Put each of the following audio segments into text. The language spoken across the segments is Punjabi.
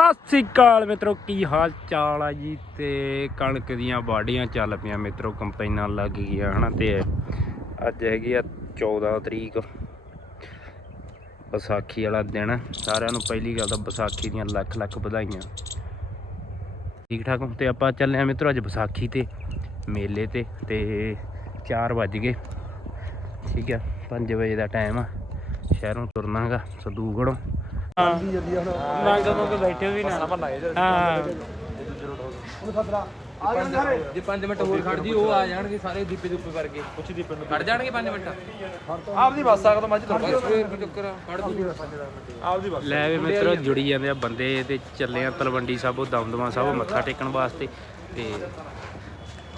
ਸਤਿ ਸ੍ਰੀ ਅਕਾਲ ਮਿੱਤਰੋ, ਕੀ ਹਾਲ ਚਾਲ ਆ ਜੀ? ਤੇ ਕਣਕ ਦੀਆਂ ਬਾੜੀਆਂ ਚੱਲ ਪਈਆਂ ਮਿੱਤਰੋ, ਕੰਪਾਈਨਾਂ ਲੱਗ ਗਈਆਂ, ਹਨਾ? ਤੇ ਅੱਜ ਹੈਗੀ ਆ 14 ਤਰੀਕ, ਵਿਸਾਖੀ ਵਾਲਾ ਦਿਨ। ਸਾਰਿਆਂ ਨੂੰ ਪਹਿਲੀ ਗੱਲ ਤਾਂ ਵਿਸਾਖੀ ਦੀਆਂ ਲੱਖ ਲੱਖ ਵਧਾਈਆਂ। ਠੀਕ ਠਾਕ ਹੋ ਤੇ ਆਪਾਂ ਚੱਲੇ ਆ ਮਿੱਤਰੋ, ਅੱਜ ਵਿਸਾਖੀ ਤੇ, ਮੇਲੇ ਤੇ ਤੇ 4 ਵੱਜ ਗਏ। ਠੀਕ ਆ 5 ਵਜੇ ਦਾ ਟਾਈਮ ਆ। ਸ਼ਹਿਰੋਂ ਤੁਰਨਾਗਾ ਸਦੂਗੜੋਂ ਹਾਂ। ਮੰਗ ਮੰਗ ਬੈਠੇ ਵੀ ਨਾ ਹਾਂ। ਜੇ 5 ਮਿੰਟ ਹੋਰ ਖੜ ਜੀ ਉਹ ਆ ਜਾਣਗੇ ਸਾਰੇ ਦੀਪੇ ਦੁੱਪੇ ਕਰਕੇ। ਕੁਛ ਦੀਪੇ ਨੂੰ ਖੜ ਜਾਣਗੇ 5 ਮਿੰਟ। ਆਪਦੀ ਬੱਸ ਸਕਦਾ ਮੱਝ ਤੋਂ ਬਸ ਫੇਰ ਕੀ ਚੱਕਰ ਆ ਖੜ ਦੂ ਆਪਦੀ ਬੱਸ ਲੈ ਵੀ ਮਿੱਤਰੋ ਜੁੜੀ ਜਾਂਦੇ ਆ ਬੰਦੇ ਤੇ ਚੱਲੇ ਆ ਤਲਵੰਡੀ ਸਾਬੋ ਦਮਦਮਾ ਸਾਹਿਬ ਮੱਥਾ ਟੇਕਣ ਵਾਸਤੇ। ਤੇ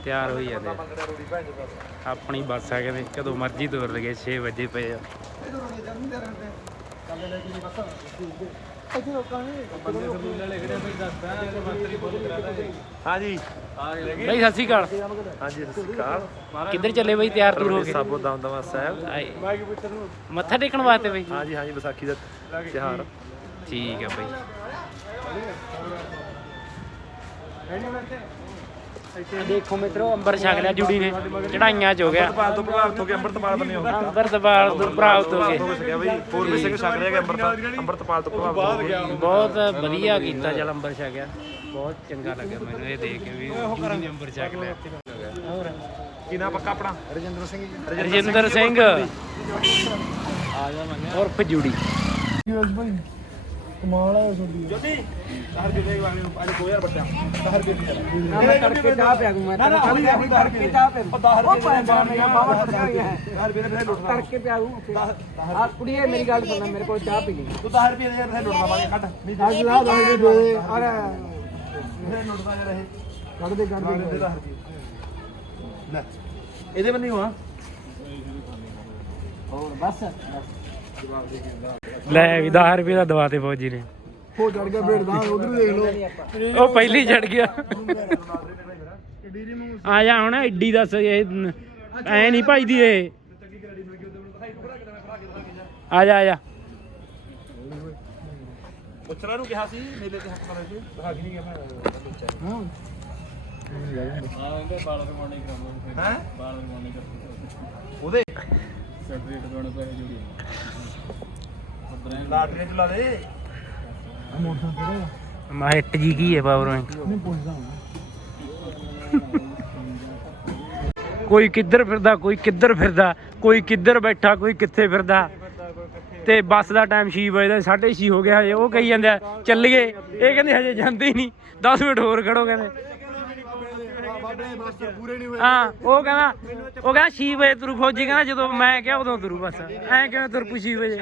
ਤਿਆਰ ਹੋਈ ਜਾਂਦੇ ਆ। ਆਪਣੀ ਬੱਸ ਆ ਕਹਿੰਦੇ ਕਦੋਂ ਮਰਜ਼ੀ ਤੋਰ ਲਗੇ 6 ਵਜੇ ਪਏ ਆ। ਹਾਂਜੀ। ਬਈ ਸਤਿ ਸ਼੍ਰੀ ਅਕਾਲ। ਹਾਂਜੀ ਸਤਿ ਸ਼੍ਰੀ ਅਕਾਲ। ਕਿੱਧਰ ਚੱਲੇ ਬਈ ਤਿਆਰ ਤੁਰ ਹੋ ਕੇ? ਸਾਬੋ ਦਮਦਮਾ ਸਾਹਿਬ। ਆਏ। ਮੱਥਾ ਟੇਕਣ ਵਾਸਤੇ ਬਈ। ਹਾਂਜੀ ਹਾਂਜੀ ਵਿਸਾਖੀ ਦਾ ਠੀਕ ਆ ਬਈ। ਦੇਖੋ ਮਿੱਤਰੋ ਅੰਬਰ ਛਕ ਲਿਆ ਜੁੜੀ ਨੇ। ਚੜਾਈਆਂ ਚ ਹੋ ਗਿਆ। ਅੰਮ੍ਰਿਤਪਾਲ ਤੋਂ ਪ੍ਰਭਾਵਿਤ ਹੋ ਕੇ ਅੰਮ੍ਰਿਤਪਾਲ ਬਣੇ ਹੋ ਅੰਮ੍ਰਿਤਪਾਲ ਤੋਂ ਪ੍ਰਾਪਤ ਹੋ ਗਏ। ਹੋ ਸਕਿਆ ਬਈ ਹੋਰ ਵੀ ਸਿੰਘ ਛਕ ਰਿਹਾ ਕਿ ਅੰਮ੍ਰਿਤ ਅੰਮ੍ਰਿਤਪਾਲ ਤੋਂ ਪ੍ਰਭਾਵਿਤ ਹੋ ਗਏ। ਬਹੁਤ ਵਧੀਆ ਕੀਤਾ ਚਲ ਅੰਬਰ ਛਕਿਆ ਬਹੁਤ ਚੰਗਾ ਲੱਗਿਆ ਮੈਨੂੰ ਇਹ ਦੇਖ ਕੇ ਵੀ ਜੁੜੀ ਨੇ ਅੰਬਰ ਛਕ ਲਿਆ। ਹੋਰ। ਕੀ ਨਾਮ ਪੱਕਾ ਆਪਣਾ? ਰਜਿੰਦਰ ਸਿੰਘ ਔਰ ਫਜੂੜੀ ਕਰਕੇ ਚਾਹ ਪਿਆ ਦੂੰ ਮੈਂ ਤਾਂ ਖਾਲੀ ਆਪਣੀ ਕਰਕੇ ਚਾਹ ਪਿਆ ਉਹ ਪੈਂਦਾ ਮੇਰਾ ਬਾਬਾ ਕਰਕੇ ਪਿਆ ਦੂੰ ਆ ਕੁੜੀਏ ਮੇਰੀ ਗੱਲ ਸੁਣ ਮੇਰੇ ਕੋਲ ਚਾਹ ਪੀ ਲਈ। ਤੂੰ 10 ਰੁਪਏ ਦੇ ਫਿਰ ਲੁੱਟਦਾ ਬਾਗੇ ਕੱਢ। ਨਹੀਂ ਅੱਜ ਲਾ ਦੋ ਦੇ ਦੇ ਅਰੇ। ਫਿਰ ਲੁੱਟਦਾ ਜਿਹੜਾ ਇਹ। ਕੱਢ ਦੇ ਕੱਢ ਦੇ। 10 ਰੁਪਏ ਲੈ। ਇਹਦੇ ਬੰਨੀ ਹੋਆ ਹੋਰ ਬਸ। ਲੈ ਵੀ 10 ਰੁਪਏ ਦਾ ਦਵਾ ਤੇ ਫੌਜੀ ਨੇ। ਹੋ ਚੜ ਗਿਆ ਭੇਡਦਾ ਉਧਰ ਦੇਖ ਲਓ। ਉਹ ਪਹਿਲੀ ਚੜ ਗਿਆ। ਆ ਜਾ ਹੁਣ ਐਡੀ ਦੱਸ ਇਹ ਐ ਨਹੀਂ ਭਾਈਦੀ ਇਹ। ਆ ਜਾ ਆ ਜਾ। ਪੁੱਛਣਾ ਨੂੰ ਕਿਹਾ ਸੀ ਮੇਲੇ ਤੇ ਹੱਕ ਵਾਲੇ ਸੀ। ਦਿਖਾ ਕੇ ਨਹੀਂ ਗਿਆ ਮੈਂ ਹਾਂ ਹੈ ਉਹਦੇ ਲਾਟਰੀ ਚ ਲਾ ਦੇ। ਮੈਂ ਹਿੱਟ ਜੀ ਕੀ ਹੈ ਪਾਵਰ ਨਹੀਂ ਕੋਈ ਕਿੱਧਰ ਫਿਰਦਾ, ਕੋਈ ਕਿੱਧਰ ਫਿਰਦਾ, ਕੋਈ ਕਿੱਧਰ ਬੈਠਾ, ਕੋਈ ਕਿੱਥੇ ਫਿਰਦਾ। ਤੇ ਬੱਸ ਦਾ ਟਾਈਮ 6 ਵਜੇ ਦਾ 6:30 ਹੋ ਗਿਆ ਹਜੇ, ਉਹ ਕਹੀ ਜਾਂਦੇ ਆ ਚੱਲੀਏ। ਇਹ ਕਹਿੰਦੇ ਹਜੇ ਜਾਂਦੇ ਹੀ ਨਹੀਂ। 10 ਮਿੰਟ ਹੋਰ ਖੜੋ ਕਹਿੰਦੇ। ਹਾਂ ਉਹ ਕਹਿੰਦਾ ਉਹ ਕਹਿੰਦਾ 6 ਵਜੇ ਤੁਰੂ ਫੌਜੀ ਕਹਿੰਦਾ ਜਦੋਂ ਮੈਂ ਕਿਹਾ ਉਦੋਂ ਤੁਰੂ ਬਸ। ਐਂ ਕਿਵੇਂ ਤੁਰ ਪੂ 6 ਵਜੇ?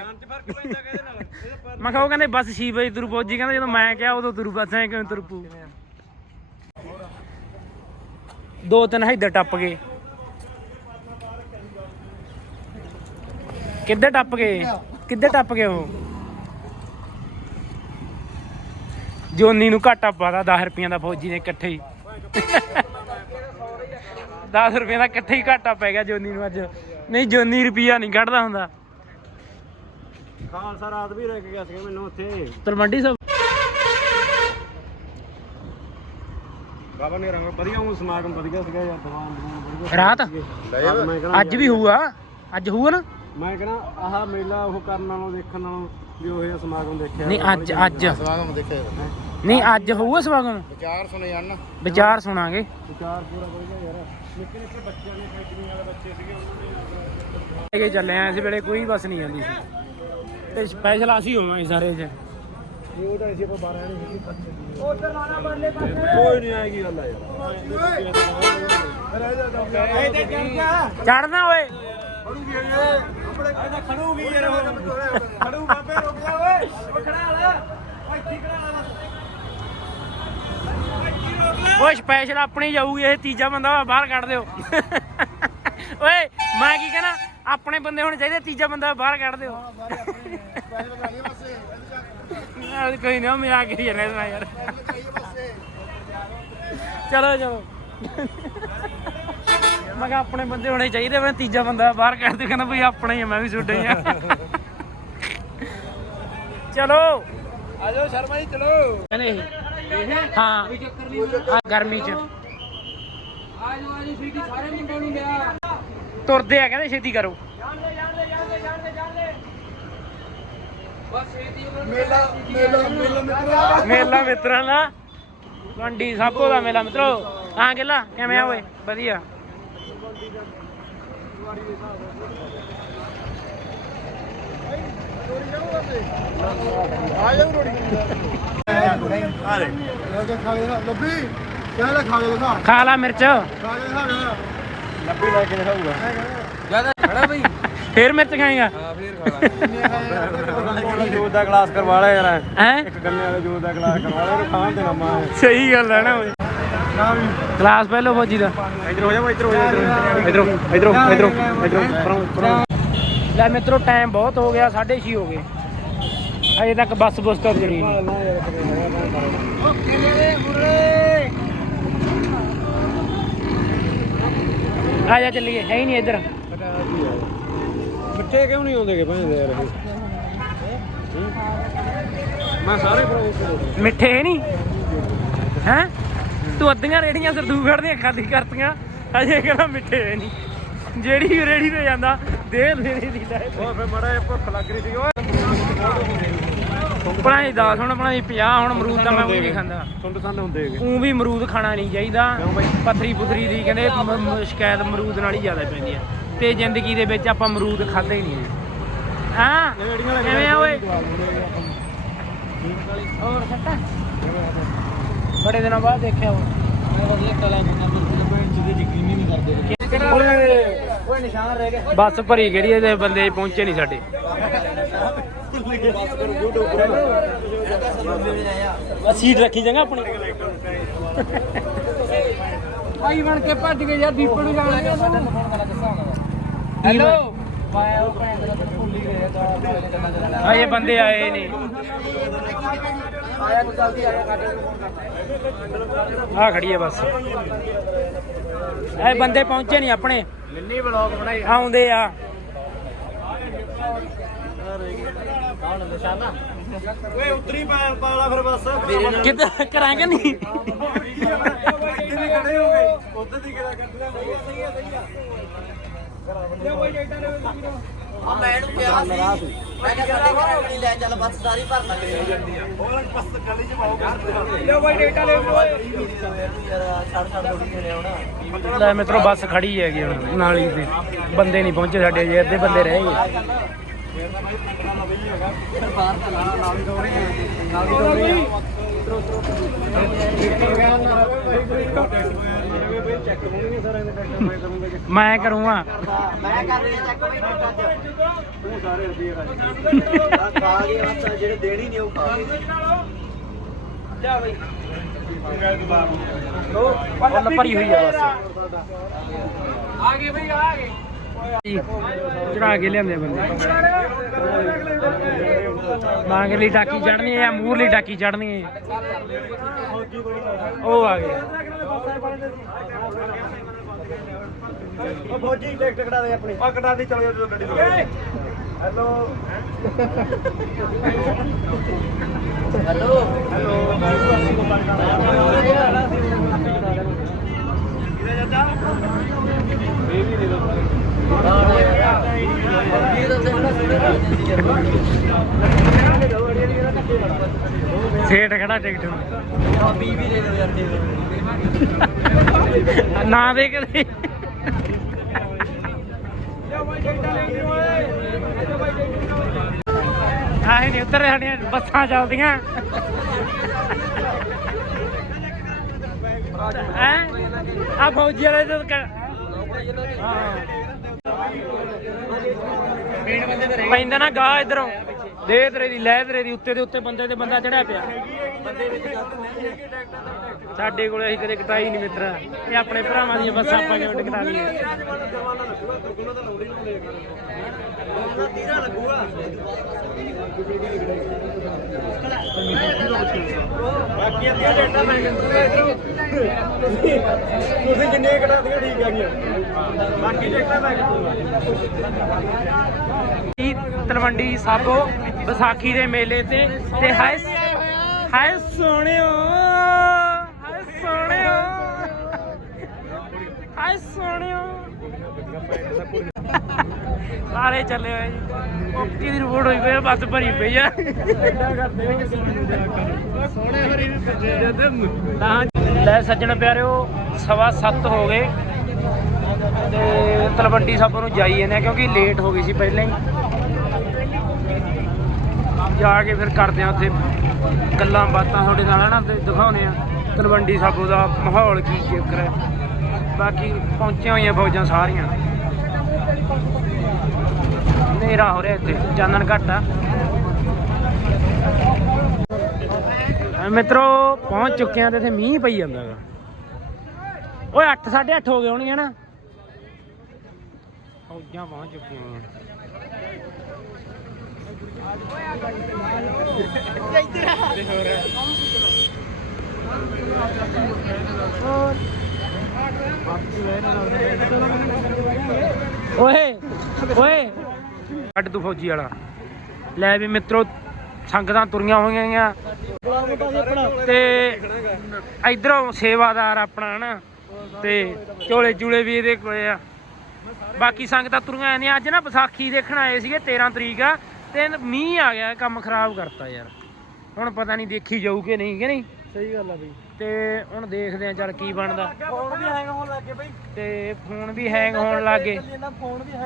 ਮੈਂ ਕਿਹਾ ਉਹ ਕਹਿੰਦੇ ਬਸ 6 ਵਜੇ ਤੁਰੂ ਫੌਜੀ ਕਹਿੰਦਾ ਜਦੋਂ ਮੈਂ ਕਿਹਾ ਉਦੋਂ ਤੁਰੂ ਬਸ ਐਂ ਕਿਵੇਂ ਤੁਰ ਪੂ ਦੋ ਤਿੰਨ ਇੱਧਰ ਟੱਪ ਗਏ। ਕਿੱਧਰ ਟੱਪ ਗਏ? ਕਿੱਧਰ ਟੱਪ ਗਏ ਉਹ? ਜੋਨੀ ਨੂੰ ਘਾਟਾ ਪਾਦਾ 10 ਰੁਪਈਆਂ ਦਾ ਫੌਜੀ ਨੇ ਇਕੱਠੇ ਹੀ। 10 ਰੁਪਈਆਂ ਦਾ ਇਕੱਠੇ ਹੀ ਘਾਟਾ ਪੈ ਗਿਆ ਜੋਨੀ ਨੂੰ ਅੱਜ। ਨਹੀਂ ਜੋਨੀ ਰੁਪਈਆ ਨਹੀਂ ਕੱਢਦਾ ਹੁੰਦਾ। ਖਾਲਸਾ ਰਾਤ ਵੀ ਰਹਿ ਕੇ ਗਿਆ ਸੀ ਮੈਨੂੰ ਉੱਥੇ। ਤਲਵੰਡੀ ਸਾਹਿਬ। ਬਾਬਾ ਨੇ ਰੰਗ ਵਧੀਆ ਉਹ ਸਮਾਗਮ ਵਧੀਆ ਸੀਗਾ ਯਾਰ ਦੀਵਾਨ ਦੀਵਾਨ ਵਧੀਆ ਰਾਤ? ਮੈਂ ਕਹਣਾ ਅੱਜ ਵੀ ਹੋਊਗਾ? ਅੱਜ ਹੋਊਗਾ ਨਾ? ਮੈਂ ਕਹਣਾ ਆਹ ਮੇਲਾ ਉਹ ਕਰਨ ਨਾਲੋਂ ਦੇਖਣ ਨਾਲੋਂ ਵੀ ਉਹ ਜਿਹਾ ਸਮਾਗਮ ਦੇਖਿਆ ਨਹੀਂ ਅੱਜ ਅੱਜ। ਸਮਾਗਮ ਦੇਖਿਆ ਨਹੀਂ ਅੱਜ ਹੋਊਗਾ ਸਮਾਗਮ? ਵਿਚਾਰ ਸੁਣੇ ਜਾਣ ਵਿਚਾਰ ਸੁਣਾਂਗੇ। ਵਿਚਾਰ ਪੂਰਾ ਵਧੀਆ ਯਾਰ। ਨਿੱਕੇ ਨਿੱਕੇ ਬੱਚਿਆਂ ਦੇ ਫੈਕਟਰੀਆਂ ਵਾਲੇ ਬੱਚੇ ਸੀਗੇ ਲੈ ਕੇ ਚੱਲੇ ਆ ਇਸ ਵੇਲੇ ਕੋਈ ਬੱਸ ਨਹੀਂ ਆਉਂਦੀ ਸੀ। ਤੇ ਸਪੈਸ਼ਲ ਅਸੀਂ ਹੋਵਾਂਗੇ ਸਾਰੇ ਚ ਉਹ ਤਾਂ ਅਸੀਂ ਆਪਾਂ 12 ਨਹੀਂ ਸੀ ਉਧਰ ਲਾਣਾ ਬੰਦੇ ਪਾਸੇ। ਕੋਈ ਨਹੀਂ ਆਏਗੀ ਗੱਲ ਆ ਯਾਰ ਚੜਨਾ ਓਏ। ਖੜੂਗੀ ਇਹ। ਆਪਣੇ ਇਹਦਾ ਖੜੂਗੀ ਯਾਰ। ਖੜੂ ਬਾਬੇ ਰੁਕ ਜਾ ਓਏ। ਖੜਾ ਲੈ ਓਏ ਠੀਕ ਖੜਾ ਲੈ ਓਏ ਸਪੈਸ਼ਲ ਆਪਣੀ ਜਾਊਗੀ ਇਹ ਤੀਜਾ ਬੰਦਾ ਬਾਹਰ ਕੱਢ ਦਿਓ। ਓਏ ਮੈਂ ਕੀ ਕਹਿਣਾ? ਆਪਣੇ ਬੰਦੇ ਹੋਣੇ ਚਾਹੀਦੇ ਤੀਜਾ ਬੰਦਾ ਬਾਹਰ ਕੱਢ ਦਿਓ। ਕੋਈ ਨਾ ਮਜ਼ਾਕ ਕਰੀ ਜਾਂਦਾ ਇਹਦੇ ਨਾਲ ਯਾਰ। ਚਲੋ ਚਲੋ। ਮੈਂ ਕਿਹਾ ਆਪਣੇ ਬੰਦੇ ਹੋਣੇ ਚਾਹੀਦੇ ਮੈਂ ਤੀਜਾ ਬੰਦਾ ਬਾਹਰ ਕੱਢ ਦਿਓ ਕਹਿੰਦਾ ਬਈ ਆਪਣਾ ਹੀ ਆ ਮੈਂ ਵੀ ਛੁੱਟੇ ਆ। ਚਲੋ। ਆਜੋ ਸ਼ਰਮਾ ਜੀ ਚਲੋ। ਕਹਿੰਦੇ ਹਾਂ? ਆ ਗਰਮੀ ਚ। ਆਜੋ ਆਜੋ ਸੀਟੀ ਸਾਰੇ ਮੁੰਡਿਆਂ ਨੂੰ ਲਿਆ। ਤੁਰਦੇ ਆ ਕਹਿੰਦੇ ਛੇਤੀ ਕਰੋ। ਬਸ ਛੇਤੀ ਉਹਨਾਂ ਨੂੰ ਮੇਲਾ ਮੇਲਾ ਮੇਲਾ ਮਿੱਤਰਾ ਮੇਲਾ ਮਿੱਤਰਾਂ ਦਾ। ਮੰਡੀ ਸਾਬੋ ਦਾ ਮੇਲਾ ਮਿੱਤਰੋ। ਹਾਂ ਗਿੱਲਾ ਕਿਵੇਂ ਆ ਓਏ? ਵਧੀਆ। ਆ ਜਾਓ ਰੋੜੀ। ਆ ਲੈ ਖਾ ਲੈ ਲੱਭੀ ਕਹਿੰਦਾ ਖਾ ਲੈ ਦਿਖਾ ਖਾ ਲਾ ਮਿਰਚ ਖਾ ਲੈ। ਦਿਖਾ ਲੱਭੀ ਲੈ ਕੇ ਦਿਖਾਊਗਾ। ਜ਼ਿਆਦਾ ਖੜਾ ਬਈ। ਫੇਰ ਮਿਰਚ ਖਾਏਗਾ? ਹਾਂ ਫੇਰ ਖਾ ਜੂਸ ਦਾ ਗਲਾਸ ਕਰਵਾ ਲੈ ਯਾਰ। ਹੈ? ਇੱਕ ਗੰਨੇ ਵਾਲੇ ਜੂਸ ਦਾ ਗਲਾਸ ਕਰਵਾ ਲੈ ਇਹਨੂੰ ਖਾਣ ਤੇ ਨਾ ਮਾਂ ਸਹੀ ਗੱਲ ਹੈ ਨਾ ਓਏ ਨਾ ਵੀ। ਕਲਾਸ ਪਹਿਲੋ ਫੌਜੀ ਦਾ। ਇਧਰ ਹੋ ਜਾ ਇਧਰ ਹੋ ਜਾ ਇਧਰ ਇਧਰ ਇਧਰ ਇਧਰ। ਪਰੋਂ ਪਰੋਂ। ਲੈ ਮਿੱਤਰੋ ਟਾਈਮ ਬਹੁਤ ਹੋ ਗਿਆ 6:30 ਹੋ ਗਏ। ਅਜੇ ਤੱਕ ਬੱਸ ਬੁਸ ਤਾਂ ਜਣੀ ਆ ਜਾ ਚੱਲੀਏ ਹੈ ਹੀ ਨਹੀਂ ਇੱਧਰ। ਮਿੱਠੇ ਕਿਉਂ ਨਹੀਂ ਆਉਂਦੇਗੇ ਭਾਂਦੇ ਯਾਰ ਮੈਂ ਸਾਰੇ ਪ੍ਰੋਗਰਾਮ ਮਿੱਠੇ ਹੈ ਨਹੀਂ? ਹੈ? ਤੂੰ ਅੱਧੀਆਂ ਰੇੜੀਆਂ ਸਰਦੂਗੜ੍ਹ ਦੀਆਂ ਖਾਲੀ ਕਰਤੀਆਂ। ਅਜੇ ਕਹਿੰਦਾ ਮਿੱਠੇ ਹੈ ਨਹੀਂ। ਜਿਹੜੀ ਰੇੜੀ ਤੇ ਜਾਂਦਾ ਦੇ ਦੇ ਦੀ ਲੈ ਉਹ ਫਿਰ ਮੜਾ ਭੁੱਖ ਲੱਗ ਰਹੀ ਸੀ ਓਏ। ਪੜਾਈ 10 ਹੁਣ ਪੜਾਈ 50 ਹੁਣ ਅਮਰੂਦ ਤਾਂ ਮੈਂ ਵੀ ਨਹੀਂ ਖਾਂਦਾ। ਸੁੰਡ ਸੰਦ ਹੁੰਦੇ ਹੈਗੇ ਉਹ ਵੀ ਅਮਰੂਦ ਖਾਣਾ ਨਹੀਂ ਚਾਹੀਦਾ। ਪੱਥਰੀ ਪੁਥਰੀ ਦੀ ਕਹਿੰਦੇ ਸ਼ਿਕਾਇਤ ਅਮਰੂਦ ਨਾਲ ਹੀ ਜ਼ਿਆਦਾ ਪੈਂਦੀ ਹੈ ਤੇ ਜ਼ਿੰਦਗੀ ਦੇ ਵਿੱਚ ਆਪਾਂ ਅਮਰੂਦ ਖਾਦੇ ਹੀ? ਨਹੀਂ ਹਾਂ ਕਿਵੇਂ ਆ ਓਏ? ਹੋਰ ਸੱਟਾ? ਬੜੇ ਦਿਨਾਂ ਬਾਅਦ ਦੇਖਿਆ ਉਹ ਓਏ ਨਿਸ਼ਾਨ ਰਹਿ ਗਿਆ। ਬੱਸ ਭਰੀ ਕਿਹੜੀ ਇਹਦੇ ਬੰਦੇ ਪਹੁੰਚੇ ਨਹੀਂ ਸਾਡੇ। ਸੀਟ ਰੱਖੀ ਜਾਂਗਾ ਆਪਣੀ। ਭਾਈ ਬਣ ਕੇ ਭੱਜ ਗਏ ਯਾਰ ਦੀਪੜ ਨੂੰ ਜਾਣ ਲੱਗਾ ਹੈਲੋ ਹਜੇ ਬੰਦੇ ਆਏ ਨਹੀਂ। ਆਇਆ ਤੂੰ ਜਲਦੀ ਆ ਕਰ ਆ ਖੜੀ ਹੈ ਬੱਸ। ਇਹ ਬੰਦੇ ਪਹੁੰਚੇ ਨਹੀਂ ਆਪਣੇ। ਨਿੰਨੀ ਬਲੌਗ ਬਣਾਈ ਆਉਂਦੇ ਆ। ਓਏ ਉਤਰੀ ਪਾ ਪਾਲਾ ਫਿਰ ਬਸ। ਕਿੱਦਾਂ ਕਰਾਂਗੇ ਨਹੀਂ ਇੱਥੇ ਵੀ ਖੜੇ ਹੋ ਗਏ ਉਧਰ ਦੀ ਕਿਹੜਾ ਕਰਦੇ ਆ ਸਹੀ ਆ ਸਹੀ ਆ। ਆ ਮੈਂ ਇਹਨੂੰ ਕਿਹਾ ਸੀ ਮੈਂ ਕਿਹਾ ਸਾਡੇ ਘਰ ਆਪਣੀ ਲੈ ਚੱਲ ਬੱਸ ਸਾਰੀ ਭਰ ਲੱਗ ਜਾਂਦੀ ਆ ਉਹ ਬਸ ਗਲੀ ਚ ਪਾਓ ਲਓ ਬਾਈ ਡੇਟਾ ਲੈ ਲਓ ਯਾਰ ਛੱਡ ਛੱਡ ਥੋੜੀ ਜਣੇ ਹੁਣ ਲੈ ਮਿੱਤਰੋ ਬੱਸ ਖੜੀ ਹੈਗੀ ਹੁਣ ਨਾਲੀ ਤੇ ਬੰਦੇ ਨਹੀਂ ਪਹੁੰਚੇ ਸਾਡੇ ਜੇ ਅੱਧੇ ਬੰਦੇ ਰਹਿ ਗਏ। ਚੈੱਕ ਹੋਣਗੇ ਸਾਰਿਆਂ ਦੇ ਟੈਕਸ ਮੈਂ ਕਰੂੰਗਾ ਚੈੱਕ ਮੈਂ ਕਰੂੰਗਾ। ਮੈਂ ਕਰ ਰਹੀ ਆ ਚੈੱਕ ਬਈ ਚ ਤੂੰ ਸਾਰੇ ਰੁਪਏ ਖਾ ਆ ਖਾ ਗਏ ਬਸ ਜਿਹੜੇ ਦੇਣੀ ਨਹੀਂ ਉਹ ਖਾ ਗਏ ਫੁੱਲ ਭਰੀ ਹੋਈ ਆ ਬੱਸ। ਆ ਗਏ ਬਈ ਆ ਗਏ ਚੜਾ ਕੇ ਲਿਆਂਦੇ ਬੰਦੇ। ਮਾਂਗਲੀ ਟਾਕੀ ਚੜਨੀ ਹੈ ਮੂਰਲੀ ਟਾਕੀ ਚੜਨੀ ਹੈ ਉਹ ਆ ਗਏ। ਉਹ ਫੌਜੀ ਟਿਕਟ ਕਢਾ ਦੇ ਆਪਣੀ। ਉਹ ਕਢਾ ਦੇ ਚਲੋ ਜਦੋਂ ਗੱਡੀ ਤੋਂ ਹੈਲੋ। ਹੈਲੋ। ਸੇਠ ਖੜਾ ਟਿਕਟ। ਨੂੰ ਆ 20 ਵੀ ਦੇ। ਦਿਓ ਯਾਰ ਦੇ ਨਾ ਦੇ ਕਦੇ ਆਏ ਨਹੀਂ ਉੱਤਰ ਸਾਡੀਆਂ ਬੱਸਾਂ ਚੱਲਦੀਆਂ। ਹੈ? ਆ ਫੌਜੀ ਵਾਲੇ ਤੋਂ ਹਾਂ। ਪੈਂਦਾ ਨਾ ਗਾ ਇਧਰੋਂ। ਦੇ ਤੇਰੇ ਦੀ ਲੈ ਤੇਰੇ ਦੀ ਉੱਤੇ ਦੇ ਉੱਤੇ ਬੰਦੇ ਤੇ ਬੰਦਾ ਚੜਿਆ ਪਿਆ। ਸਾਡੇ ਕੋਲ ਅਸੀਂ ਕਦੇ ਕਟਾਈ ਨਹੀਂ ਮਿੱਤਰਾ। ਇਹ ਆਪਣੇ ਭਰਾਵਾਂ ਦੀਆਂ ਬੱਸਾਂ ਆਪਾਂ ਕਿਵੇਂ ਕਟਾ ਲਈਏ ਬਾਕੀ ਅੱਧੀਆਂ ਡੇਟਾਂ ਮੈਂ ਕਰੂੰਗਾ ਤੁਸੀਂ ਜਿੰਨੇ ਕਢਾ ਦੀਆਂ ਠੀਕ ਆ ਗਈਆਂ ਬਾਕੀ ਡੇਟਾਂ ਮੈਂ ਕਰੂੰਗਾ ਤਲਵੰਡੀ ਸਾਬੋ, ਵਿਸਾਖੀ ਦੇ ਮੇਲੇ ਤੇ ਤੇ ਹਾਏ ਹਾਏ ਸੋਹਣਿਓ ਹਾਏ ਸੋਹਣਿਓ। ਹਾਏ ਸੋਹਣਿਓ। ਸਾਰੇ ਚੱਲੇ ਹੋਏ ਜੀ। ਓਕੇ ਦੀ ਰਿਪੋਰਟ ਹੋਈ ਪਈ ਆ, ਬੱਸ ਭਰੀ ਪਈ ਆ। ਲੈ ਸੱਜਣ ਪਿਆਰਿਓ ਸਵਾ ਸੱਤ ਹੋ ਗਏ। ਤੇ ਤਲਵੰਡੀ ਸਾਬੋ ਨੂੰ ਜਾਈ ਜਾਂਦੇ ਕਿਉਂਕਿ ਲੇਟ ਹੋ ਗਈ ਸੀ ਪਹਿਲਾਂ ਹੀ। ਜਾ ਕੇ ਫਿਰ ਕਰਦੇ ਆ ਉੱਥੇ ਗੱਲਾਂ ਬਾਤਾਂ ਤੁਹਾਡੇ ਨਾਲ ਹਨਾ ਤੇ ਦਿਖਾਉਨੇ ਆ ਤਲਵੰਡੀ ਸਾਬੋ ਦਾ ਮਾਹੌਲ ਕੀ ਚੱਕਰ ਹੈ। ਬਾਕੀ ਪਹੁੰਚੀਆਂ ਹੋਈਆਂ ਫੌਜਾਂ ਸਾਰੀਆਂ। ਹਨੇਰਾ ਹੋ ਰਿਹਾ ਇੱਥੇ, ਚਾਨਣ ਘੱਟ ਆ। ਆ ਮਿੱਤਰੋ, ਪਹੁੰਚ ਚੁੱਕੇ ਆ ਤੇ ਇੱਥੇ ਮੀਂਹ ਪਈ ਜਾਂਦਾ ਗਾ। ਓਏ 8 8:30 ਹੋ ਗਏ ਹੋਣਗੇ ਨਾ। ਫੌਜਾਂ ਪਹੁੰਚ ਚੁੱਕੀਆਂ ਓਏ ਓਏ। ਕੱਢ ਤੂੰ ਫੌਜੀ ਵਾਲਾ। ਲੈ ਵੀ ਮਿੱਤਰੋ, ਸੰਗਤਾਂ ਤੁਰੀਆਂ ਹੋਈਆਂ ਆ ਤੇ ਇਧਰੋਂ ਸੇਵਾਦਾਰ ਆਪਣਾ ਨਾ ਤੇ ਝੋਲੇ ਝੂਲੇ ਵੀ ਇਹਦੇ ਕੋਲੇ ਆ। ਬਾਕੀ ਸੰਗਤਾਂ ਤੁਰੀਆਂ ਨੇ ਅੱਜ ਨਾ ਵਿਸਾਖੀ ਦੇਖਣ ਆਏ ਸੀਗੇ 13 ਤਰੀਕ ਆ, ਤੇ ਮੀਂਹ ਆ ਗਿਆ, ਕੰਮ ਖਰਾਬ ਕਰਤਾ ਯਾਰ। ਹੁਣ ਪਤਾ ਨਹੀਂ ਦੇਖੀ ਜਾਊ ਕਿ ਨਹੀਂ ਕਿ ਨਹੀਂ? ਸਹੀ ਗੱਲ ਆ ਬਈ। ਤੇ ਹੁਣ ਦੇਖਦੇ ਆ ਚੱਲ ਕੀ ਬਣਦਾ। ਫੋਨ ਵੀ ਹੈਂਗ ਹੋਣ ਲੱਗ ਬਈ। ਤੇ ਫੋਨ ਵੀ ਹੈਂਗ ਹੋਣ ਲੱਗੇ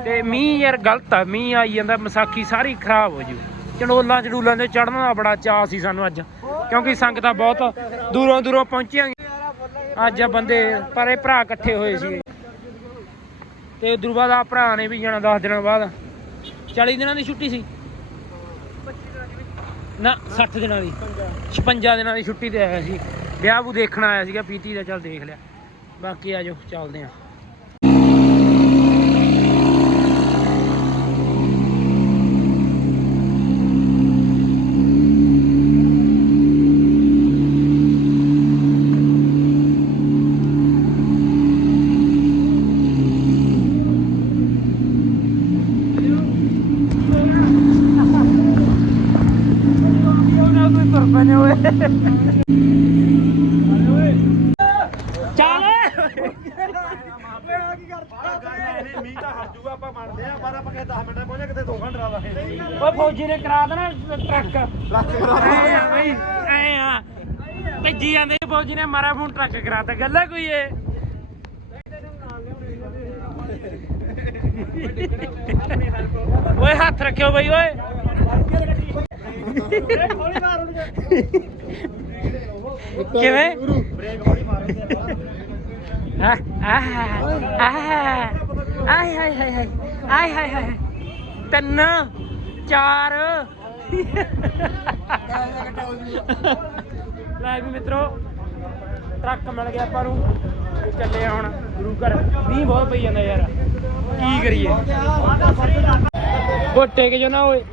ਤੇ ਮੀਂਹ ਯਾਰ ਗਲਤ ਆ ਮੀਂਹ ਆਈ ਜਾਂਦਾ ਵਿਸਾਖੀ ਸਾਰੀ ਖਰਾਬ ਹੋ ਜੂ। ਚੰਡੋਲਾਂ ਚਡੂਲਾਂ ਤੇ ਚੜਨ ਦਾ ਬੜਾ ਚਾਅ ਸੀ ਸਾਨੂੰ ਅੱਜ। ਕਿਉਂਕਿ ਸੰਗਤਾਂ ਬਹੁਤ ਦੂਰੋਂ ਦੂਰੋਂ ਪਹੁੰਚੀਆਂ ਅੱਜ ਆ ਬੰਦੇ ਪਰ ਇਹ ਭਰਾ ਇਕੱਠੇ ਹੋਏ ਸੀ ਤੇ ਉਦੋਂ ਬਾਅਦ ਆ ਭਰਾ ਨੇ ਵੀ ਜਾਣਾ 10 ਦਿਨਾਂ ਬਾਅਦ। 40 ਦਿਨਾਂ ਦੀ ਛੁੱਟੀ ਸੀ। ਨਾ 60 ਦਿਨਾਂ ਦੀ। 56 ਦਿਨਾਂ ਦੀ ਛੁੱਟੀ ਤੇ ਆਇਆ ਸੀ। ਵਿਆਹ ਬੂ ਦੇਖਣ ਆਇਆ ਸੀਗਾ ਪੀਤੀ ਦਾ ਚੱਲ ਦੇਖ ਲਿਆ। ਬਾਕੀ ਆਜੋ ਚੱਲਦੇ ਆਂ ਉਹਨਾਂ ਕੋਈ ਤੁਰ ਪੈਣੇ ਓਏ ਚੱਲ ਮੀਂਹ ਤਾਂ ਹਟ ਜੂਗਾ ਆਪਾਂ ਮੰਨਦੇ ਆ ਪਰ ਆਪਾਂ ਕਿਤੇ 10 ਮਿੰਟਾਂ ਪਹੁੰਚੇ ਕਿਤੇ 2 ਘੰਟੇ ਲਾਵਾਂਗੇ ਓ ਫੌਜੀ ਨੇ ਕਰਾ ਦੇਣਾ ਟਰੱਕ। ਐ ਆ ਬਈ ਐ ਆ। ਭੱਜੀ ਜਾਂਦੇ ਫੌਜੀ ਨੇ ਮਾਰਾ ਫੋਨ ਟਰੱਕ ਕਰਾਤਾ। ਗੱਲ ਆ ਕੋਈ ਏ ਓਏ ਹੱਥ ਰੱਖਿਓ ਬਈ ਓਏ। ਕਿਵੇਂ? ਆਹ ਆਹ ਆਹ ਆਏ ਹਾਏ ਹਾਏ ਹਾਏ ਆਏ ਹਾਏ ਹਾਏ ਤਿੰਨ, ਚਾਰ। ਲੈ ਵੀ ਮਿੱਤਰੋ, ਟਰੱਕ ਮਿਲ ਗਿਆ ਆਪਾਂ ਨੂੰ। ਤੇ ਚੱਲੇ ਆ ਹੁਣ ਗੁਰੂ ਘਰ। ਮੀਂਹ ਬਹੁਤ ਪਈ ਜਾਂਦਾ ਯਾਰ। ਕੀ ਕਰੀਏ? ਉਹ ਟਿਕ ਜੋ ਨਾ ਓਏ?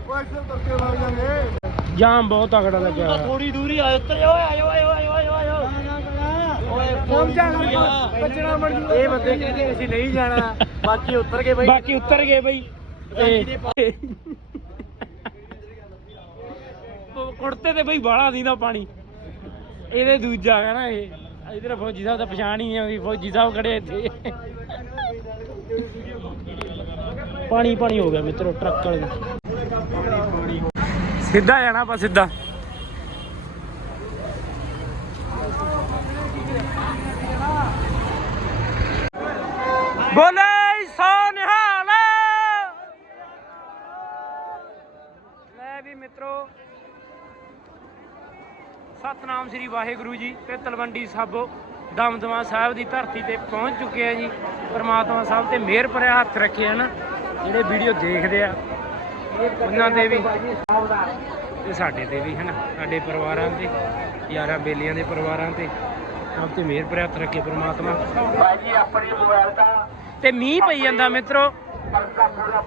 ਜਾਮ ਬਹੁਤ ਤਕੜਾ ਲੱਗਿਆ। ਥੋੜੀ ਦੂਰੀ ਆਏ ਉੱਤਰ ਓਏ ਆਇਓ ਆਇਓ ਆਇਓ ਆਇਓ। ਆਇਓ ਓਏ ਪਹੁੰਚਾ ਬਚਣਾ ਮਰ ਜੂ ਇਹ ਬੰਦੇ ਕਹਿੰਦੇ ਅਸੀਂ ਨਹੀਂ ਜਾਣਾ ਬਾਕੀ ਉੱਤਰ ਗਏ ਬਈ। ਬਾਕੀ ਉਤਰ ਗਏ ਬਈ। ਤੇ ਉਹ ਕੁੜਤੇ ਤੇ ਬਈ ਬਾਹਲਾ ਦੀ ਨਾ ਪਾਣੀ। ਇਹਦੇ ਦੂਜਾ ਹੈਗਾ ਨਾ ਇਹ। ਇਧਰ ਫੌਜੀ ਸਾਹਿਬ ਦਾ ਪਛਾਣ ਹੀ ਨਹੀਂ ਆਉਂਦੀ ਫੌਜੀ ਸਾਹਿਬ ਖੜੇ ਇੱਥੇ। ਪਾਣੀ ਪਾਣੀ ਹੋ ਗਿਆ ਮਿੱਤਰੋ ਟਰੱਕ ਵਾਲੇ ਸਿੱਧਾ ਜਾਣਾ ਆਪਾਂ ਸਿੱਧਾ। ਬੋਲੇ ਸੋ ਨਿਹਾਲ ਲੈ ਵੀ ਮਿੱਤਰੋ, ਸਤਨਾਮ ਸ੍ਰੀ ਵਾਹਿਗੁਰੂ ਜੀ ਤੇ ਤਲਵੰਡੀ ਸਾਬੋ ਦਮਦਮਾ ਸਾਹਿਬ ਦੀ ਧਰਤੀ ਤੇ ਪਹੁੰਚ ਚੁੱਕੇ ਆ ਜੀ। ਪ੍ਰਮਾਤਮਾ ਸਾਹਿਬ ਤੇ ਮਿਹਰ ਭਰਿਆ ਹੱਥ ਰੱਖੇ ਹਨ। ਜਿਹੜੇ ਵੀਡੀਓ ਦੇਖਦੇ ਆ, ਉਹਨਾਂ ਦੇ ਵੀ ਤੇ ਸਾਡੇ ਤੇ ਵੀ, ਹਨ? ਸਾਡੇ ਪਰਿਵਾਰਾਂ ਤੇ, ਯਾਰਾਂ ਬੇਲੀਆਂ ਦੇ ਪਰਿਵਾਰਾਂ ਤੇ ਸਭ ਤੇ ਮਿਹਰ ਭਰਿਆ ਹੱਥ ਰੱਖੇ ਪ੍ਰਮਾਤਮਾ। ਭਾਜੀ ਆਪਣੀ ਮੋਬਾਈਲ ਦਾ ਤੇ ਮੀਂਹ ਪਈ ਜਾਂਦਾ ਮਿੱਤਰੋ।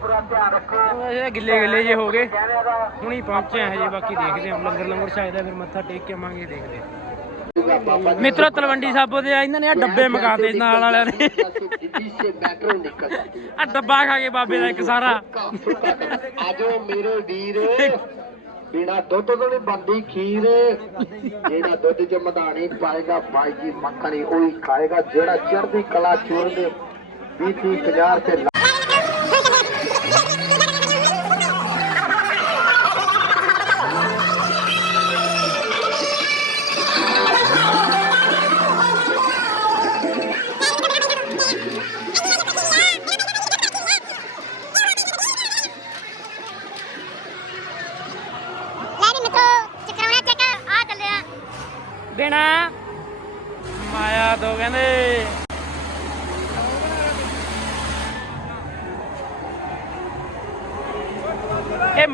ਪੂਰਾ ਇਹ ਗਿੱਲੇ ਗਿੱਲੇ ਜੇ ਹੋ ਗਏ। ਹੁਣੀ ਪਹੁੰਚੇ ਆ ਹਜੇ, ਬਾਕੀ ਦੇਖਦੇ ਹਾਂ ਲੰਗਰ ਲੰਗਰ ਛਾਇਦਾ ਫਿਰ ਮੱਥਾ ਟੇਕ ਕੇ ਆਵਾਂਗੇ, ਦੇਖਦੇ ਹਾਂ ਮਿੱਤਰੋ, ਤਲਵੰਡੀ ਸਾਬੋ ਦੇ ਇਹਨਾਂ ਨੇ ਆ ਡੱਬੇ ਮਕਾਤੇ ਨਾਲ ਵਾਲਿਆਂ ਨੇ ਆ ਡੱਬਾ ਖਾ ਕੇ ਬਾਬੇ ਦਾ ਇੱਕ ਸਾਰਾ। ਆਜੋ ਮੇਰੇ ਵੀਰ, ਬਿਨਾ ਦੁੱਧ ਤੋਂ ਨਹੀਂ ਬੰਦੀ ਖੀਰ। ਜਿਹੜਾ ਦੁੱਧ ਚ ਮਧਾਣੀ ਪਾਏਗਾ, ਬਾਈ ਜੀ ਮੱਖਣੀ ਉਹੀ ਖਾਏਗਾ, ਜਿਹੜਾ ਚੜ੍ਹਦੀ ਕਲਾ ਚੂਰ ਦੇ 20 30 50 ਤੇ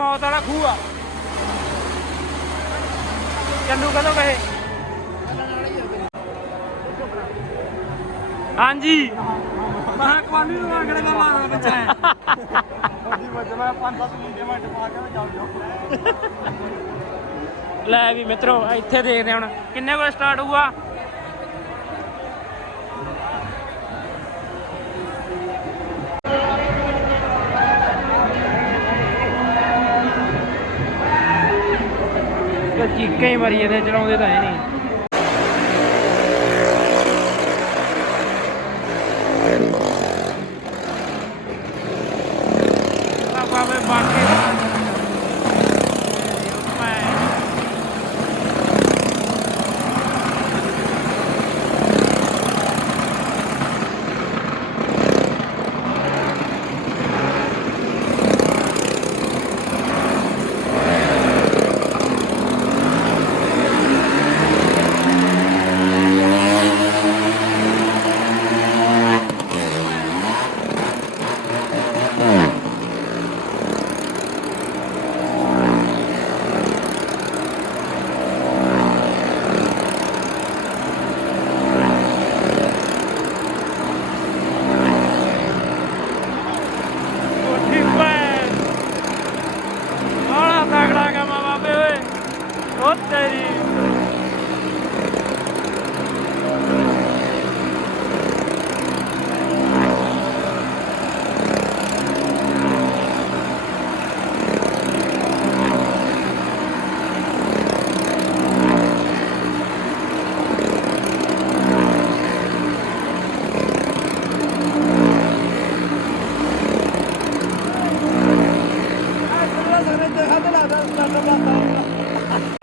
ਮੌਤ ਵਾਲਾ ਖੂਹ ਆ। ਚੱਲੂ ਕਦੋਂ ਕਹੇ ਹਾਂਜੀ। ਮੈਂ ਕਵਾਨੀ ਨੂੰ ਆਖੜੇ ਦਾ ਮਾਰਾ ਬੱਚਾ ਹੈ? ਉਹਦੀ ਵਜ੍ਹਾ ਮੈਂ 5-7 ਮਿੰਟੇ ਮੈਂ ਟਪਾ ਕੇ ਜਾਉ ਜਾਉ ਲੈ ਵੀ ਮਿੱਤਰੋ ਇੱਥੇ ਦੇਖਦੇ ਹੁਣ ਕਿੰਨੇ ਵਜੇ ਸਟਾਰਟ ਹੋਊਗਾ। ਤੇ ਚੀਕਾਂ ਹੀ ਮਰੀ ਜਾਂਦੇ ਚਲਾਉਂਦੇ ਤਾਂ ਹੈ ਨਹੀਂ ਬਾਬਾ ਵੇ ਬਾਕੀ ਮੈਂ ਕੋਠੀ ਪੈ ਬੜਾ ਤਗੜਾ ਕੰਮ ਆ ਬਾਬੇ ਓਏ ਉਹ ਤੇਰੀ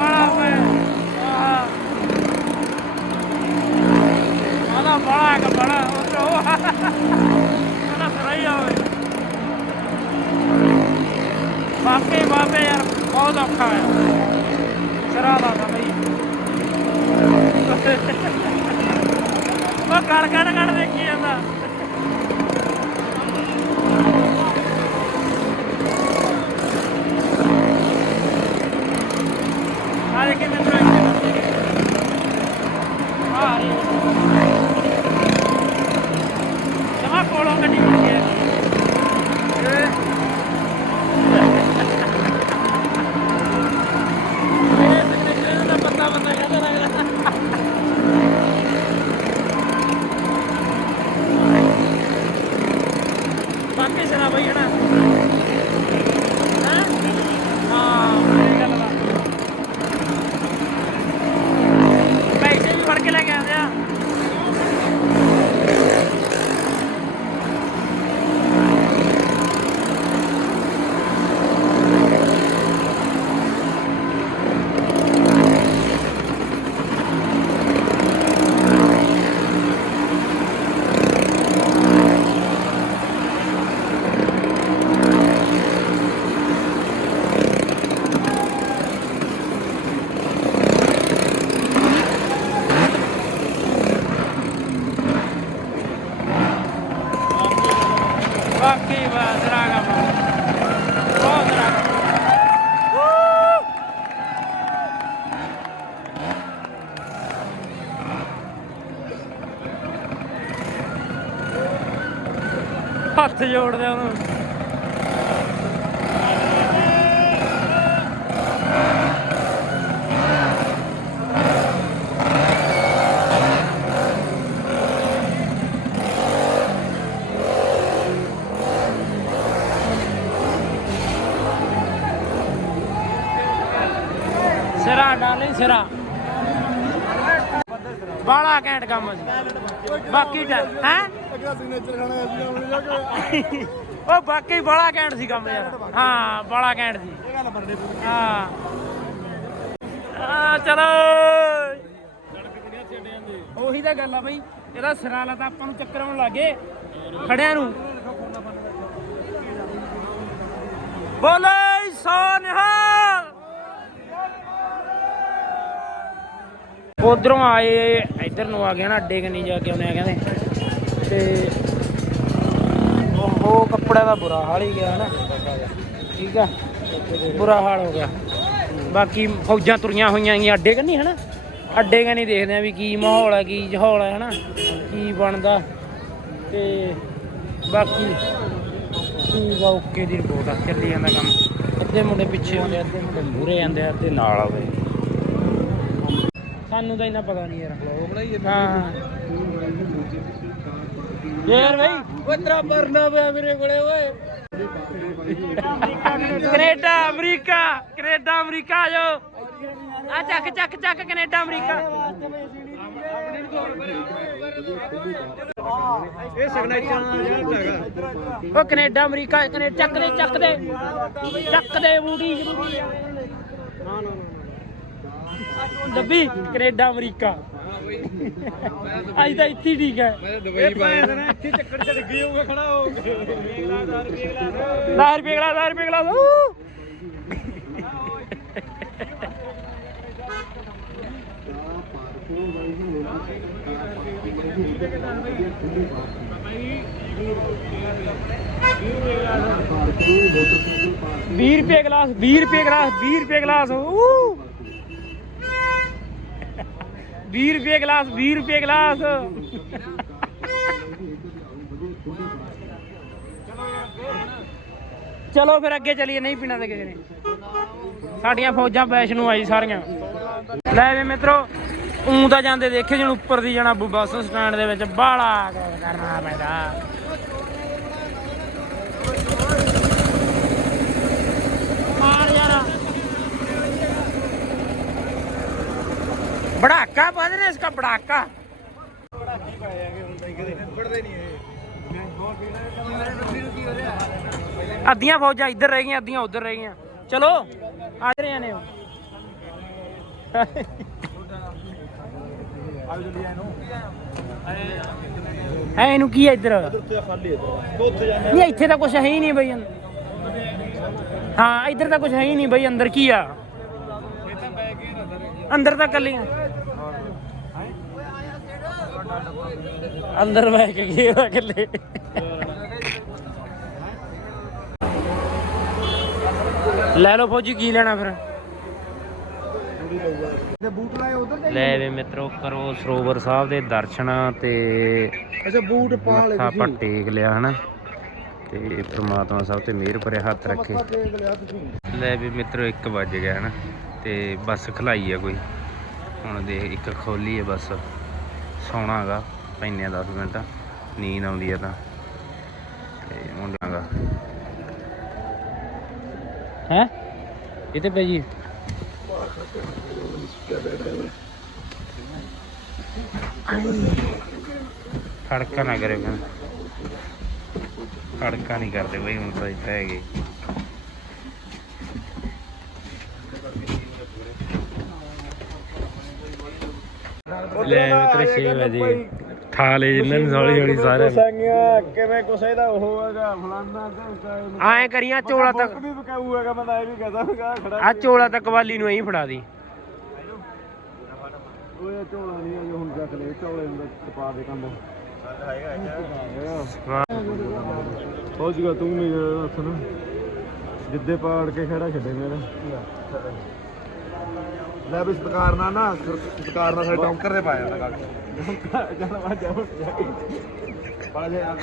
ਬੜਾ ਓਏ ਆਹ ਆਦਾ ਬੜਾ ਇੱਕ ਬੜਾ ਉਹ ਚੋ ਉਹਦਾ ਸਰਈਆ ਓਏ ਬਾਕੀ ਬਾਬੇ ਯਾਰ, ਬਹੁਤ ਔਖਾ ਹੈ। ਸਰਾ ਦਾ ਤਾਂ ਬਈ। ਉਹ ਕੜ ਕੜ ਕੜ ਦੇਖੀ ਜਾਂਦਾ। ਹੱਥ ਜੋੜਦੇ ਉਹਨੂੰ। ਸਿਰਾ ਡਾਲੀ ਸਿਰਾ। ਬਾਲਾ ਘੈਂਟ ਕੰਮ ਸੀ ਬਾਕੀ ਹੈ? ਉਹ ਬਾਕੀ ਬਾਲਾ ਘੈਂਟ ਸੀ ਕੰਮ ਯਾਰ। ਹਾਂ ਬਾਲਾ ਘੈਂਟ ਸੀ। ਹਾਂ। ਆ ਚਲੋ। ਉਹੀ ਤਾਂ ਗੱਲ ਆ ਬਈ ਇਹਦਾ ਸਿਰਾ ਲਾ ਤਾਂ ਆਪਾਂ ਨੂੰ ਚੱਕਰ ਆਉਣ ਲੱਗੇ ਖੜਿਆਂ ਨੂੰ। ਬੋਲੇ ਸੋਨਿਹਾਲ ਉਧਰੋਂ ਆਏ ਇੱਧਰ ਨੂੰ ਆ ਗਿਆ ਨਾ ਅੱਡੇ ਕਨੀ ਜਾ ਕੇ ਉਹਨੇ ਕਹਿੰਦੇ। ਤੇ ਉਹ ਕੱਪੜਾ ਦਾ ਬੁਰਾ ਹਾਲ ਹੀ ਗਿਆ ਨਾ ਠੀਕ ਆ? ਬੁਰਾ ਹਾਲ ਹੋ ਗਿਆ। ਬਾਕੀ ਫੌਜਾਂ ਤੁਰੀਆਂ ਹੋਈਆਂ ਗਈਆਂ ਅੱਡੇ ਕਨੀ ਹਨਾ? ਅੱਡੇ ਕਨੀ ਦੇਖਦੇ ਆ ਵੀ ਕੀ ਮਾਹੌਲ ਹੈ ਕੀ ਜਹੌਲ ਹੈ ਹਨਾ? ਕੀ ਬਣਦਾ? ਤੇ ਬਾਕੀ ਠੀਕ ਆ ਓਕੇ ਦੀ ਰਿਪੋਰਟ ਆ ਚੱਲੀ ਜਾਂਦਾ ਕੰਮ। ਅੱਧੇ ਮੁੰਡੇ ਪਿੱਛੇ ਆਉਂਦੇ ਅੱਧੇ ਮੁੰਡੇ ਮੂਰੇ ਆਉਂਦੇ ਆ, ਨਾਲ ਆਵੇ ਸਾਨੂੰ ਤਾਂ ਇੰਨਾ ਪਤਾ ਨਹੀਂ ਯਾਰ। ਹਾਂ। ਯਾਰ ਭਾਈ ਉਹ ਤੇਰਾ ਮਰਨਾ ਪਿਆ ਮੇਰੇ ਕੋਲੇ ਓਏ। ਕੈਨੇਡਾ ਅਮਰੀਕਾ ਕੈਨੇਡਾ ਅਮਰੀਕਾ ਆ ਜਾਓ। ਆ ਚੱਕ ਚੱਕ ਚੱਕ ਕੈਨੇਡਾ ਅਮਰੀਕਾ। ਇਹ ਸਿਗਨੇਚਰ ਨਾਲ ਜਿਹੜਾ ਹੈਗਾ ਉਹ ਕੈਨੇਡਾ ਅਮਰੀਕਾ ਕਨੇ ਚੱਕ ਦੇ ਚੱਕ ਦੇ। ਚੱਕ ਦੇ ਬੂਟੀ। ਜ਼ਰੂਰੀ ਆ ਡੱਬੀ ਕੈਨੇਡਾ ਅਮਰੀਕਾ। ਅੱਜ ਤਾਂ ਇੱਥੇ ਹੀ ਠੀਕ ਹੈ। ਦੁਬਈ ਪਾਇਆ। ਇੱਥੇ ਚੱਕਰ ਚ ਡਿੱਗੀ ਹੋਊਗਾ ਖੜਾ ਹੋ 10 ਰੁਪਏ ਗਲਾ 10 ਰੁਪਏ ਗਲਾ ਵੀਹ ਰੁਪਏ ਗਲਾਸ 20 ਰੁਪਏ ਗਲਾਸ 20 ਰੁਪਏ ਗਲਾਸ ਊ। 20 ਰੁਪਏ ਗਲਾਸ 20 ਰੁਪਏ ਗਲਾਸ। ਚਲੋ ਫਿਰ ਅੱਗੇ ਚਲੀਏ, ਨਹੀਂ ਪੀਣਾ ਤੇ ਕਿਸੇ ਨੇ। ਸਾਡੀਆਂ ਫੌਜਾਂ ਬੈਸ਼ ਆਈ ਸਾਰੀਆਂ। ਲੈ ਵੇ ਮਿੱਤਰੋ, ਉਂ ਤਾਂ ਜਾਂਦੇ ਦੇਖੇ ਜਣ ਉੱਪਰ ਦੀ ਜਾਣਾ ਬੱਸ ਸਟੈਂਡ ਦੇ ਵਿੱਚ ਬਾਲਾ ਕਰਨਾ ਪੈਂਦਾ ਮਾਰ ਯਾਰ ਬੜਾਕਾ ਪਤਾ ਨਹੀਂ ਇਸਕਾ ਬੜਾਕਾ ਅੱਧੀਆਂ ਫੌਜਾਂ ਇੱਧਰ ਰਹਿ ਗਈਆਂ ਅੱਧੀਆਂ ਉੱਧਰ ਰਹਿ ਗਈਆਂ ਚਲੋ ਆ ਰਹੇ ਨੇ ਉਹ ਹੈ ਇਹਨੂੰ ਕੀ ਹੈ ਇੱਧਰ ਨਹੀਂ ਇੱਥੇ ਤਾਂ ਕੁਝ ਹੈ ਹੀ ਨਹੀਂ ਬਈ ਹਾਂ ਇੱਧਰ ਤਾਂ ਕੁਝ ਹੈ ਹੀ ਨਹੀਂ ਬਈ ਅੰਦਰ ਕੀ ਆ ਅੰਦਰ ਤਾਂ ਕੱਲੀਆਂ ਅੰਦਰ ਬਹਿ ਕੇ ਗਏ ਵਾ ਇਕੱਲੇ। ਲੈ ਲਓ ਫੌਜੀ ਕੀ ਲੈਣਾ ਫਿਰ? ਲੈ ਵੇ ਮਿੱਤਰੋ ਕਰੋ ਸਰੋਵਰ ਸਾਹਿਬ ਦੇ ਦਰਸ਼ਨ ਤੇ ਅੱਛਾ ਬੂਟ ਪਾ ਲੈ ਮੱਥਾ ਆਪਾਂ ਟੇਕ ਲਿਆ ਹਨਾ? ਤੇ ਪ੍ਰਮਾਤਮਾ ਸਭ ਤੇ ਮਿਹਰ ਭਰੇ ਹੱਥ ਰੱਖੇ। ਤੁਸੀਂ। ਲੈ ਵੀ ਮਿੱਤਰੋ 1 ਵੱਜ ਗਿਆ ਹਨਾ? ਤੇ ਬੱਸ ਖਲਾਈ ਆ ਕੋਈ। ਹੁਣ ਦੇਖ ਇੱਕ ਖੋਲੀ ਹੈ ਬੱਸ। ਸੌਣਾ ਹੈਗਾ ਪੈਨੇ 10 ਮਿੰਟ, ਨੀਂਦ ਆਉਂਦੀ ਹੈ ਤਾਂ। ਤੇ ਮੁੰਡਿਆਂ ਦਾ ਹੈ? ਇਹ ਪਈ ਜੀ? ਖੜਕਾ ਨਾ ਕਰੇ ਮੈਂ ਖੜਕਾ ਨਹੀਂ ਕਰਦੇ ਬਈ, ਹੁਣ ਤਾਂ ਇੱਥੇ ਹੈਗੇ। ਲੈ ਮਿੱਤਰ 6 ਵਜੇ। ਠਾ ਲਏ ਜਿੰਨਾਂ ਨੂੰ ਹੌਲੀ ਹੌਲੀ ਸਾਰਿਆਂ ਨੂੰ ਸੰਗਿਆ ਕਿਵੇਂ ਕੁਛ ਇਹਦਾ ਉਹ ਹੈਗਾ ਫਲਾਨਾ ਤੇ ਐਂ ਕਰੀਆਂ ਚੋਲਾ ਤੱਕ ਵੀ ਬਕਾਊ ਹੈਗਾ ਬੰਦਾ ਇਹ ਵੀ ਕਹਦਾ ਹੈਗਾ ਖੜਾ ਆ ਚੋਲਾ ਤੱਕ ਵਾਲੀ ਨੂੰ ਐਂ ਫੜਾ ਦੀ। ਓਏ ਝੋਲਾ ਨਹੀਂ ਅਜੇ ਹੁਣ ਚੱਕ ਲੈ ਝੋਲੇ ਨੂੰ ਟਪਾ ਦੇ ਕੰਮ ਵਾਹ। ਹੋ ਜੂਗਾ ਤੂੰ ਹੱਥ ਨਾ। ਜਿੱਦੇ ਪਾੜ ਕੇ ਖੜਾ ਛੱਡੇ ਮੇਰਾ। ਲੈ ਵੀ ਸਤਕਾਰ ਨਾਲ ਨਾ ਸਤਕਾਰ ਨਾਲ ਸਾਡੇ ਟੌਂਕਰ ਦੇ ਪਾਇਆ ਨਾ ਕੱਟ ਜਨ ਵਾ ਜਾਓ ਪੜ ਜਾ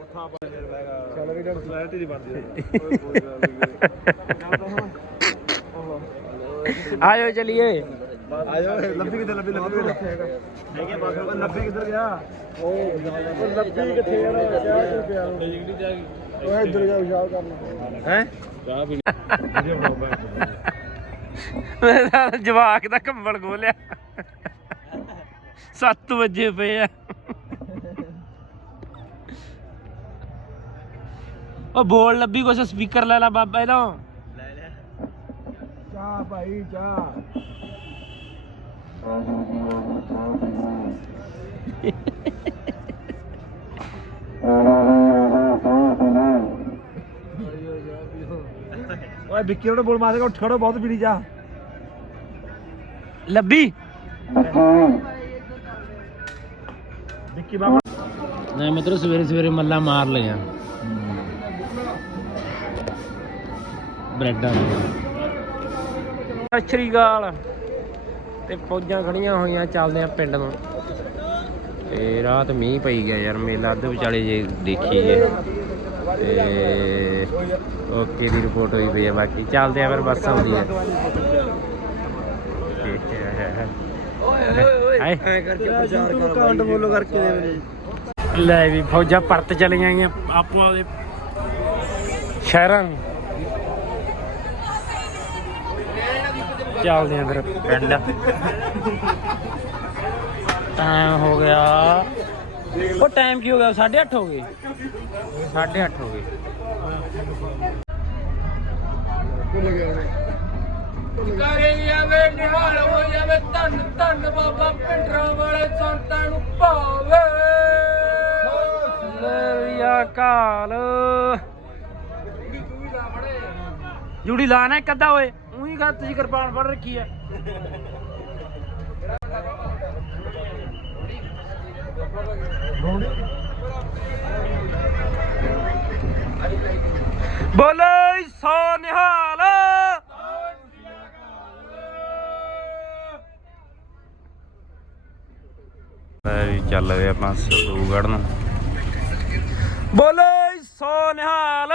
ਉੱਠਾ ਪਾ ਜੇ ਰਹੇਗਾ ਚੱਲ ਵੀ ਡਰ ਸਲਾਇਟੀ ਦੀ ਬਣਦੀ ਹੈ ਓਏ ਕੋਈ ਗੱਲ ਨਹੀਂ ਆਇਓ ਚਲੀਏ। ਆਜੋ ਲੱਭੀ ਕਿੱਥੇ ਲੱਭੀ ਲੱਭੀ ਕਿੱਥੇ ਹੈਗਾ? ਹੈਗੇ ਬਾਸ। ਉਹ ਲੱਭੀ ਕਿੱਧਰ ਗਿਆ? ਉਹ ਲੱਭੀ ਕਿੱਥੇ ਆ? ਕਿਆ ਕੀ ਪਿਆ ਉਹ ਇੱਧਰ ਜਾ ਵਿਸ਼ਾਲ ਕਰਨਾ। ਹੈ? ਚਾਹ ਵੀ ਵੀਡੀਓ ਬਣਾਓ ਮੇਰਾ ਜਵਾਕ ਦਾ ਕੰਬਲ ਖੋਲਿਆ। 7 ਵਜੇ ਪਏ ਆ। ਉਹ ਬੋਲ ਲੱਭੀ ਕੁਛ ਸਪੀਕਰ ਲੈ ਲਾ ਬਾਬਾ ਇਹਦਾ। ਚਾਹ ਭਾਈ ਚਾਹ। ਓਏ ਵਿੱਕੀ ਉਹਨੇ ਬੋਲ ਮਾਰ ਦੇ ਉੱਠ ਖੜੋ ਬਹੁਤ ਪੀੜੀ ਜਾ। ਲੱਭੀ। ਵਿੱਕੀ ਬਾਬਾ। ਨਹੀਂ ਮਿੱਤਰੋ ਸਵੇਰੇ ਸਵੇਰੇ ਮੱਲਾ ਮਾਰ ਲਿਆ। ਬ੍ਰੈਡਾਂ ਸਤਿ ਸ਼੍ਰੀ ਅਕਾਲ। ਤੇ ਫੌਜਾਂ ਖੜੀਆਂ ਹੋਈਆਂ ਚੱਲਦੇ ਆ ਪਿੰਡ ਨੂੰ। ਤੇ ਰਾਤ ਮੀਂਹ ਪਈ ਗਿਆ ਯਾਰ ਮੇਲਾ ਅੱਧ ਵਿਚਾਲੇ ਜੇ ਦੇਖੀ ਜੇ ਤੇ ਓਕੇ ਦੀ ਰਿਪੋਰਟ ਹੋਈ ਪਈ ਆ ਬਾਕੀ ਚੱਲਦੇ ਆ ਫਿਰ ਬੱਸ ਆਉਂਦੀ ਹੈ। ਓਏ ਓਏ ਓਏ। ਐ ਕਰਕੇ ਪ੍ਰਚਾਰ ਕਰ ਕਾਂਟ ਬੋਲੋ ਕਰਕੇ ਦੇ ਮੇਰੇ ਲੈ ਵੀ ਫੌਜਾਂ ਪਰਤ ਚਲੀਆਂ ਗਈਆਂ ਆਪੋ ਆਪਦੇ ਸ਼ਹਿਰਾਂ ਨੂੰ। ਚੱਲਦੇ ਆ ਫਿਰ ਪਿੰਡ। ਟਾਈਮ ਹੋ ਗਿਆ ਉਹ ਟਾਈਮ ਕੀ ਹੋ ਗਿਆ? 8:30 ਹੋ ਗਏ। 8:30 ਹੋ ਗਏ। ਕਰੇ ਜਾਵੇ ਨਿਹਾਲ ਹੋ ਜਾਵੇ ਧੰਨ ਧੰਨ ਬਾਬਾ ਪਿੰਡਰਾਂ ਵਾਲੇ ਸੰਤਾਂ ਨੂੰ ਭਾਵੇ। ਕਾਲ ਜੁੜੀ ਲਾਣਾ ਇੱਕ ਅੱਧਾ ਓਏ। ਉਹੀ ਗੱਲ ਤੁਸੀਂ ਕਿਰਪਾਨ ਫੜ ਰੱਖੀ ਐ ਬੋਲੇ ਸੋ ਨਿਹਾਲ। ਵੀ ਚੱਲ ਗਏ ਆਪਾਂ ਸਰਦੂਗੜ੍ਹ ਨੂੰ। ਬੋਲੇ ਸੋ ਨਿਹਾਲ।